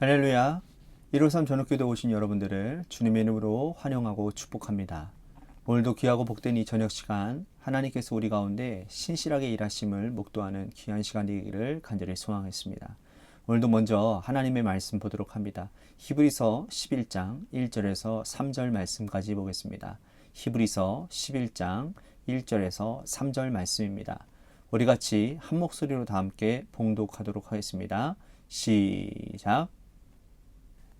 할렐루야. 153 저녁교도 오신 여러분들을 주님의 이름으로 환영하고 축복합니다. 오늘도 귀하고 복된 이 저녁 시간 하나님께서 우리 가운데 신실하게 일하심을 목도하는 귀한 시간 되기를 간절히 소망했습니다. 오늘도 먼저 하나님의 말씀 보도록 합니다. 히브리서 11장 1절에서 3절 말씀까지 보겠습니다. 히브리서 11장 1절에서 3절 말씀입니다. 우리 같이 한 목소리로 다 함께 봉독하도록 하겠습니다. 시작.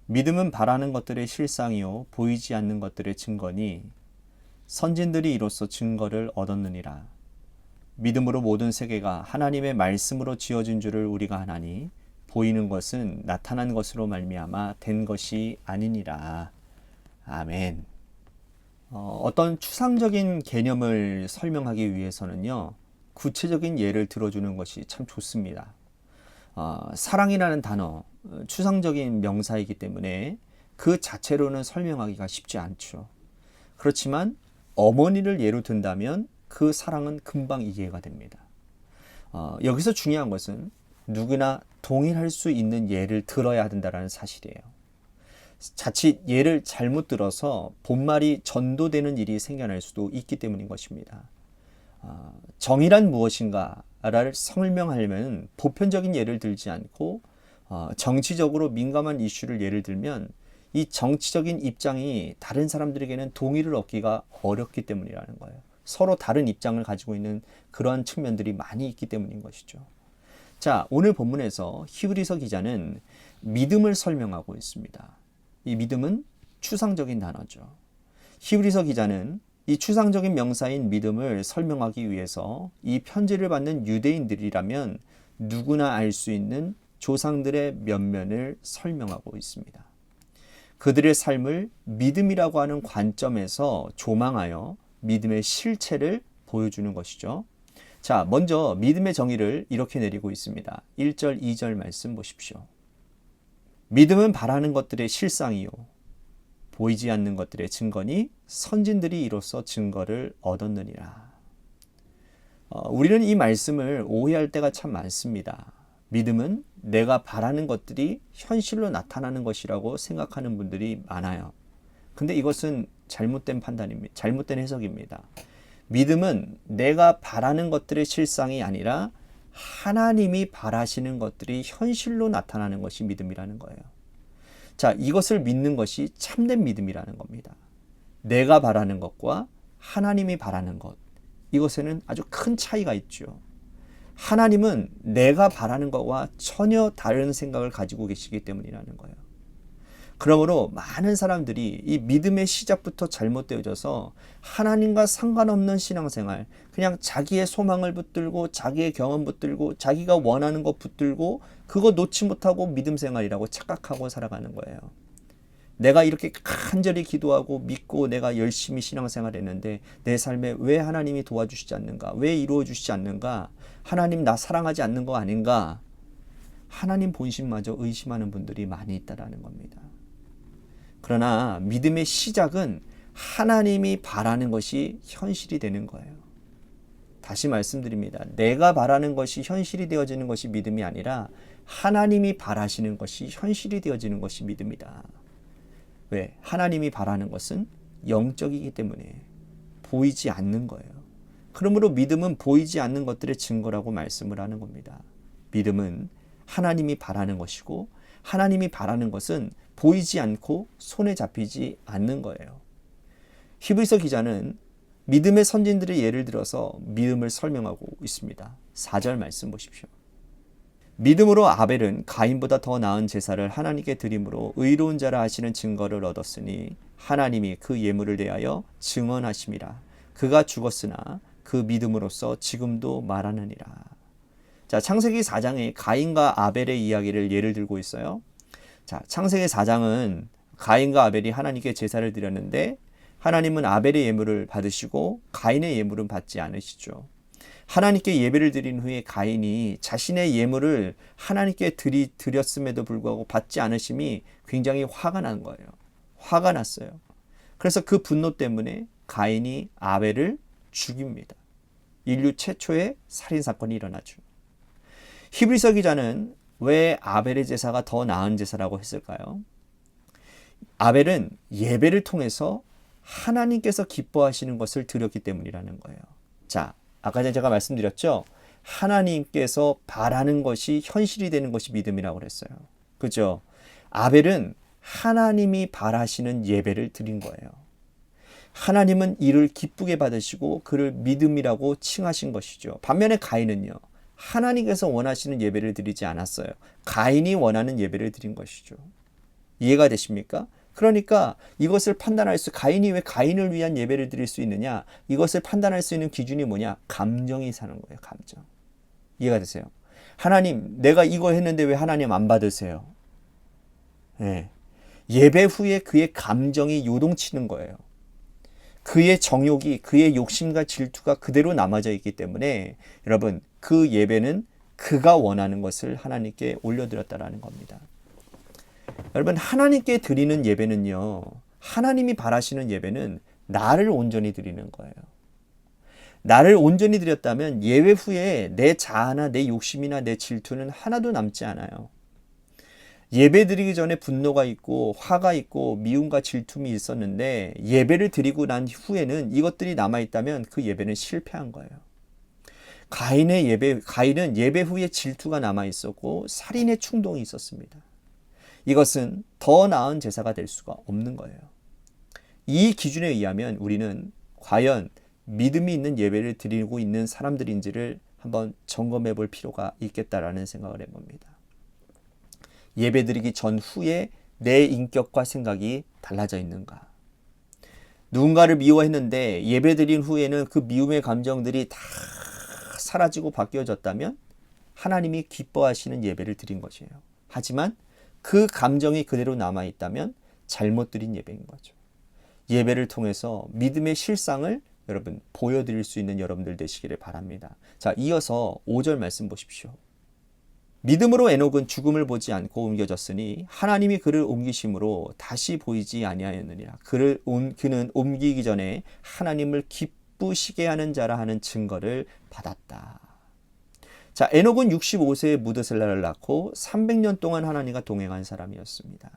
믿음은 바라는 것들의 실상이요 보이지 않는 것들의 증거니 선진들이 이로써 증거를 얻었느니라. 믿음으로 모든 세계가 하나님의 말씀으로 지어진 줄을 우리가 아나니 보이는 것은 나타난 것으로 말미암아 된 것이 아니니라. 아멘. 어떤 추상적인 개념을 설명하기 위해서는요, 구체적인 예를 들어주는 것이 참 좋습니다. 사랑이라는 단어, 추상적인 명사이기 때문에 그 자체로는 설명하기가 쉽지 않죠. 그렇지만 어머니를 예로 든다면 그 사랑은 금방 이해가 됩니다. 여기서 중요한 것은 누구나 동일할 수 있는 예를 들어야 된다는 사실이에요. 자칫 예를 잘못 들어서 본말이 전도되는 일이 생겨날 수도 있기 때문인 것입니다. 정의란 무엇인가를 설명하려면 보편적인 예를 들지 않고 정치적으로 민감한 이슈를 예를 들면 이 정치적인 입장이 다른 사람들에게는 동의를 얻기가 어렵기 때문이라는 거예요. 서로 다른 입장을 가지고 있는 그러한 측면들이 많이 있기 때문인 것이죠. 자, 오늘 본문에서 히브리서 기자는 믿음을 설명하고 있습니다. 이 믿음은 추상적인 단어죠. 히브리서 기자는 이 추상적인 명사인 믿음을 설명하기 위해서 이 편지를 받는 유대인들이라면 누구나 알 수 있는 조상들의 면면을 설명하고 있습니다. 그들의 삶을 믿음이라고 하는 관점에서 조망하여 믿음의 실체를 보여주는 것이죠. 자, 먼저 믿음의 정의를 이렇게 내리고 있습니다. 1절, 2절 말씀 보십시오. 믿음은 바라는 것들의 실상이요 보이지 않는 것들의 증거니 선진들이 이로써 증거를 얻었느니라. 우리는 이 말씀을 오해할 때가 참 많습니다. 믿음은 내가 바라는 것들이 현실로 나타나는 것이라고 생각하는 분들이 많아요. 근데 이것은 잘못된 판단입니다. 잘못된 해석입니다. 믿음은 내가 바라는 것들의 실상이 아니라 하나님이 바라시는 것들이 현실로 나타나는 것이 믿음이라는 거예요. 자, 이것을 믿는 것이 참된 믿음이라는 겁니다. 내가 바라는 것과 하나님이 바라는 것, 이것에는 아주 큰 차이가 있죠. 하나님은 내가 바라는 것과 전혀 다른 생각을 가지고 계시기 때문이라는 거예요. 그러므로 많은 사람들이 이 믿음의 시작부터 잘못되어져서 하나님과 상관없는 신앙생활, 그냥 자기의 소망을 붙들고 자기의 경험 붙들고 자기가 원하는 것 붙들고 그거 놓지 못하고 믿음 생활이라고 착각하고 살아가는 거예요. 내가 이렇게 간절히 기도하고 믿고 내가 열심히 신앙생활 했는데 내 삶에 왜 하나님이 도와주시지 않는가? 왜 이루어 주시지 않는가? 하나님 나 사랑하지 않는 거 아닌가? 하나님 본심마저 의심하는 분들이 많이 있다라는 겁니다. 그러나 믿음의 시작은 하나님이 바라는 것이 현실이 되는 거예요. 다시 말씀드립니다. 내가 바라는 것이 현실이 되어지는 것이 믿음이 아니라 하나님이 바라시는 것이 현실이 되어지는 것이 믿음이다. 왜? 하나님이 바라는 것은 영적이기 때문에 보이지 않는 거예요. 그러므로 믿음은 보이지 않는 것들의 증거라고 말씀을 하는 겁니다. 믿음은 하나님이 바라는 것이고 하나님이 바라는 것은 보이지 않고 손에 잡히지 않는 거예요. 히브리서 기자는 믿음의 선진들의 예를 들어서 믿음을 설명하고 있습니다. 4절 말씀 보십시오. 믿음으로 아벨은 가인보다 더 나은 제사를 하나님께 드림으로 의로운 자라 하시는 증거를 얻었으니 하나님이 그 예물을 대하여 증언하심이라. 그가 죽었으나 그 믿음으로써 지금도 말하느니라. 자, 창세기 4장에 가인과 아벨의 이야기를 예를 들고 있어요. 자, 창세기 4장은 가인과 아벨이 하나님께 제사를 드렸는데 하나님은 아벨의 예물을 받으시고 가인의 예물은 받지 않으시죠. 하나님께 예배를 드린 후에 가인이 자신의 예물을 하나님께 드렸음에도 불구하고 받지 않으심이 굉장히 화가 난 거예요. 화가 났어요. 그래서 그 분노 때문에 가인이 아벨을 죽입니다. 인류 최초의 살인사건이 일어나죠. 히브리서 기자는 왜 아벨의 제사가 더 나은 제사라고 했을까요? 아벨은 예배를 통해서 하나님께서 기뻐하시는 것을 드렸기 때문이라는 거예요. 자, 아까 전에 제가 말씀드렸죠? 하나님께서 바라는 것이 현실이 되는 것이 믿음이라고 그랬어요. 그죠? 아벨은 하나님이 바라시는 예배를 드린 거예요. 하나님은 이를 기쁘게 받으시고 그를 믿음이라고 칭하신 것이죠. 반면에 가인은요, 하나님께서 원하시는 예배를 드리지 않았어요. 가인이 원하는 예배를 드린 것이죠. 이해가 되십니까? 그러니까 이것을 판단할 가인이 왜 가인을 위한 예배를 드릴 수 있느냐? 이것을 판단할 수 있는 기준이 뭐냐? 감정이 사는 거예요. 감정. 이해가 되세요? 하나님, 내가 이거 했는데 왜 하나님 안 받으세요? 예. 예배 후에 그의 감정이 요동치는 거예요. 그의 정욕이, 그의 욕심과 질투가 그대로 남아져 있기 때문에 여러분, 그 예배는 그가 원하는 것을 하나님께 올려드렸다라는 겁니다. 여러분, 하나님께 드리는 예배는요, 하나님이 바라시는 예배는 나를 온전히 드리는 거예요. 나를 온전히 드렸다면 예배 후에 내 자아나 내 욕심이나 내 질투는 하나도 남지 않아요. 예배 드리기 전에 분노가 있고 화가 있고 미움과 질투이 있었는데 예배를 드리고 난 후에는 이것들이 남아있다면 그 예배는 실패한 거예요. 가인은 예배 후에 질투가 남아있었고 살인의 충동이 있었습니다. 이것은 더 나은 제사가 될 수가 없는 거예요. 이 기준에 의하면 우리는 과연 믿음이 있는 예배를 드리고 있는 사람들인지를 한번 점검해 볼 필요가 있겠다라는 생각을 해봅니다. 예배 드리기 전후에 내 인격과 생각이 달라져 있는가? 누군가를 미워했는데 예배 드린 후에는 그 미움의 감정들이 다 사라지고 바뀌어졌다면 하나님이 기뻐하시는 예배를 드린 것이에요. 하지만 그 감정이 그대로 남아있다면 잘못 드린 예배인 거죠. 예배를 통해서 믿음의 실상을 여러분 보여드릴 수 있는 여러분들 되시기를 바랍니다. 자, 이어서 5절 말씀 보십시오. 믿음으로 에녹은 죽음을 보지 않고 옮겨졌으니 하나님이 그를 옮기심으로 다시 보이지 아니하였느니라. 그는 옮기기 전에 하나님을 기쁘시게 하는 자라 하는 증거를 받았다. 자, 에녹은 65세에 무드셀라를 낳고 300년 동안 하나님과 동행한 사람이었습니다.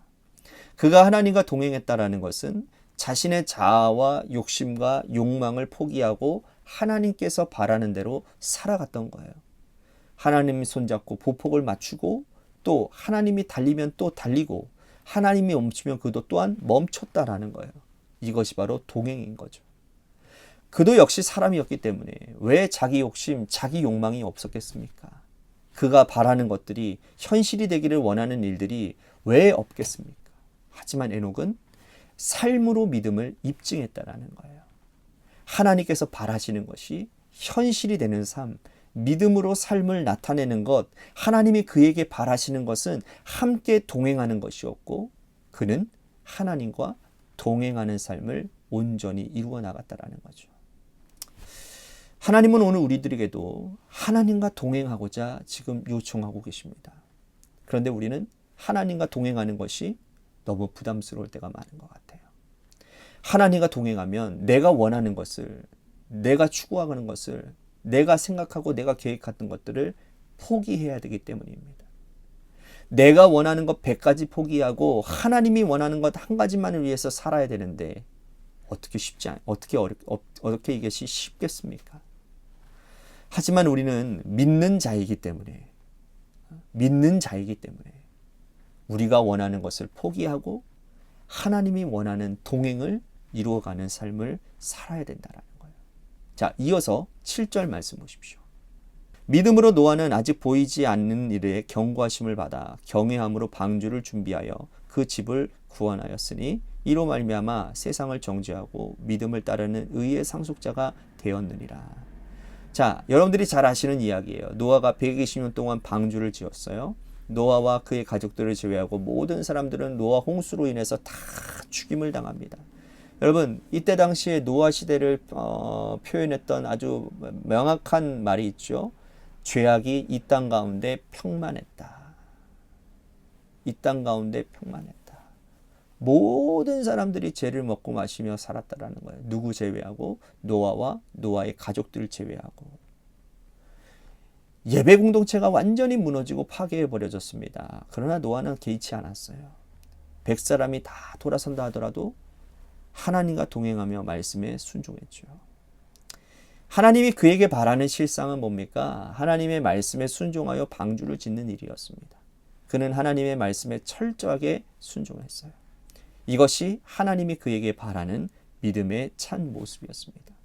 그가 하나님과 동행했다라는 것은 자신의 자아와 욕심과 욕망을 포기하고 하나님께서 바라는 대로 살아갔던 거예요. 하나님이 손잡고 보폭을 맞추고 또 하나님이 달리면 또 달리고 하나님이 멈추면 그도 또한 멈췄다라는 거예요. 이것이 바로 동행인 거죠. 그도 역시 사람이었기 때문에 왜 자기 욕심, 자기 욕망이 없었겠습니까? 그가 바라는 것들이 현실이 되기를 원하는 일들이 왜 없겠습니까? 하지만 에녹은 삶으로 믿음을 입증했다라는 거예요. 하나님께서 바라시는 것이 현실이 되는 삶, 믿음으로 삶을 나타내는 것, 하나님이 그에게 바라시는 것은 함께 동행하는 것이었고 그는 하나님과 동행하는 삶을 온전히 이루어 나갔다라는 거죠. 하나님은 오늘 우리들에게도 하나님과 동행하고자 지금 요청하고 계십니다. 그런데 우리는 하나님과 동행하는 것이 너무 부담스러울 때가 많은 것 같아요. 하나님과 동행하면 내가 원하는 것을, 내가 추구하는 것을, 내가 생각하고 내가 계획했던 것들을 포기해야 되기 때문입니다. 내가 원하는 것 100가지 포기하고 하나님이 원하는 것 한 가지만을 위해서 살아야 되는데 어떻게 이것이 쉽겠습니까? 하지만 우리는 믿는 자이기 때문에 우리가 원하는 것을 포기하고 하나님이 원하는 동행을 이루어가는 삶을 살아야 된다라는 거예요. 자, 이어서 7절 말씀 보십시오. 믿음으로 노아는 아직 보이지 않는 일에 경고하심을 받아 경외함으로 방주를 준비하여 그 집을 구원하였으니 이로 말미암아 세상을 정죄하고 믿음을 따르는 의의 상속자가 되었느니라. 자, 여러분들이 잘 아시는 이야기예요. 노아가 120년 동안 방주를 지었어요. 노아와 그의 가족들을 제외하고 모든 사람들은 노아 홍수로 인해서 다 죽임을 당합니다. 여러분, 이때 당시에 노아 시대를 표현했던 아주 명확한 말이 있죠. 죄악이 이 땅 가운데 평만했다. 이 땅 가운데 평만했다. 모든 사람들이 죄를 먹고 마시며 살았다라는 거예요. 누구 제외하고? 노아와 노아의 가족들을 제외하고. 예배 공동체가 완전히 무너지고 파괴해버려졌습니다. 그러나 노아는 개의치 않았어요. 100사람이 다 돌아선다 하더라도 하나님과 동행하며 말씀에 순종했죠. 하나님이 그에게 바라는 실상은 뭡니까? 하나님의 말씀에 순종하여 방주를 짓는 일이었습니다. 그는 하나님의 말씀에 철저하게 순종했어요. 이것이 하나님이 그에게 바라는 믿음의 찬 모습이었습니다.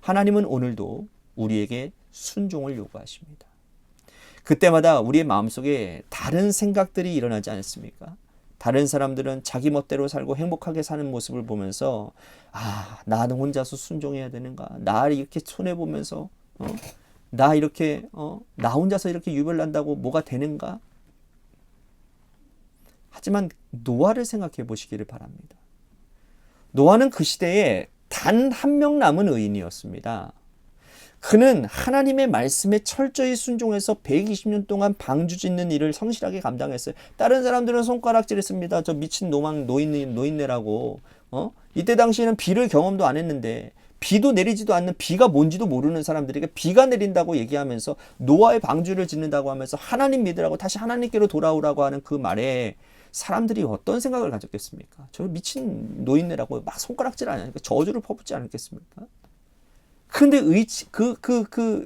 하나님은 오늘도 우리에게 순종을 요구하십니다. 그때마다 우리의 마음속에 다른 생각들이 일어나지 않습니까? 다른 사람들은 자기 멋대로 살고 행복하게 사는 모습을 보면서 나는 혼자서 순종해야 되는가? 나 이렇게 손해보면서 나 혼자서 이렇게 유별난다고 뭐가 되는가? 하지만 노아를 생각해 보시기를 바랍니다. 노아는 그 시대에 단 한 명 남은 의인이었습니다. 그는 하나님의 말씀에 철저히 순종해서 120년 동안 방주 짓는 일을 성실하게 감당했어요. 다른 사람들은 손가락질했습니다. 저 미친 노인네라고. 이때 당시에는 비를 경험도 안 했는데 비도 내리지도 않는, 비가 뭔지도 모르는 사람들에게 비가 내린다고 얘기하면서 노아의 방주를 짓는다고 하면서 하나님 믿으라고, 다시 하나님께로 돌아오라고 하는 그 말에 사람들이 어떤 생각을 가졌겠습니까? 저 미친 노인네라고 막 손가락질 안 하니까 저주를 퍼붓지 않겠습니까? 근데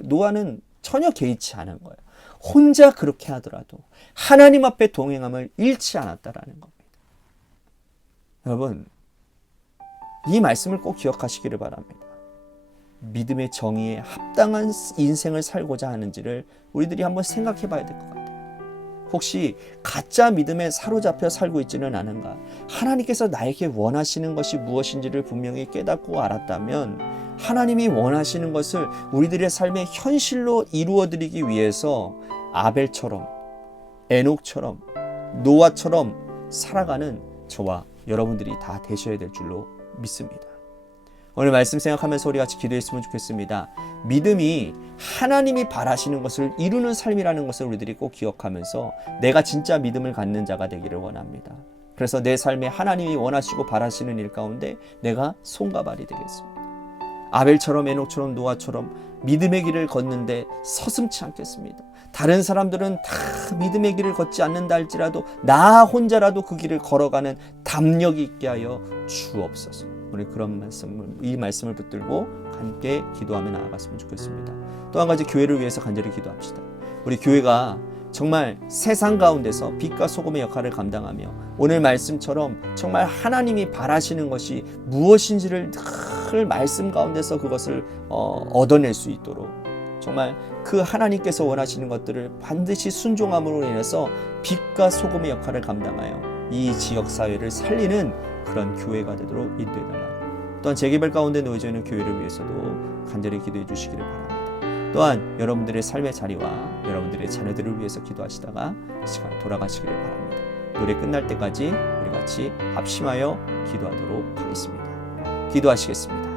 노아는 전혀 개의치 않은 거예요. 혼자 그렇게 하더라도 하나님 앞에 동행함을 잃지 않았다라는 겁니다. 여러분, 이 말씀을 꼭 기억하시기를 바랍니다. 믿음의 정의에 합당한 인생을 살고자 하는지를 우리들이 한번 생각해 봐야 될 것 같아요. 혹시 가짜 믿음에 사로잡혀 살고 있지는 않은가? 하나님께서 나에게 원하시는 것이 무엇인지를 분명히 깨닫고 알았다면 하나님이 원하시는 것을 우리들의 삶의 현실로 이루어드리기 위해서 아벨처럼, 에녹처럼, 노아처럼 살아가는 저와 여러분들이 다 되셔야 될 줄로 믿습니다. 오늘 말씀 생각하면서 우리 같이 기도했으면 좋겠습니다. 믿음이 하나님이 바라시는 것을 이루는 삶이라는 것을 우리들이 꼭 기억하면서 내가 진짜 믿음을 갖는 자가 되기를 원합니다. 그래서 내 삶에 하나님이 원하시고 바라시는 일 가운데 내가 손과 발이 되겠습니다. 아벨처럼, 에녹처럼, 노아처럼 믿음의 길을 걷는데 서슴지 않겠습니다. 다른 사람들은 다 믿음의 길을 걷지 않는다 할지라도 나 혼자라도 그 길을 걸어가는 담력이 있게 하여 주옵소서. 우리 이 말씀을 붙들고 함께 기도하며 나아갔으면 좋겠습니다. 또 한 가지, 교회를 위해서 간절히 기도합시다. 우리 교회가 정말 세상 가운데서 빛과 소금의 역할을 감당하며 오늘 말씀처럼 정말 하나님이 바라시는 것이 무엇인지를 늘 말씀 가운데서 그것을 얻어낼 수 있도록 정말 그 하나님께서 원하시는 것들을 반드시 순종함으로 인해서 빛과 소금의 역할을 감당하여 이 지역사회를 살리는 그런 교회가 되도록 인도해달라고, 또한 재개발 가운데 놓여져 있는 교회를 위해서도 간절히 기도해 주시기를 바랍니다. 또한 여러분들의 삶의 자리와 여러분들의 자녀들을 위해서 기도하시다가 시간 돌아가시기를 바랍니다. 노래 끝날 때까지 우리 같이 합심하여 기도하도록 하겠습니다. 기도하시겠습니다.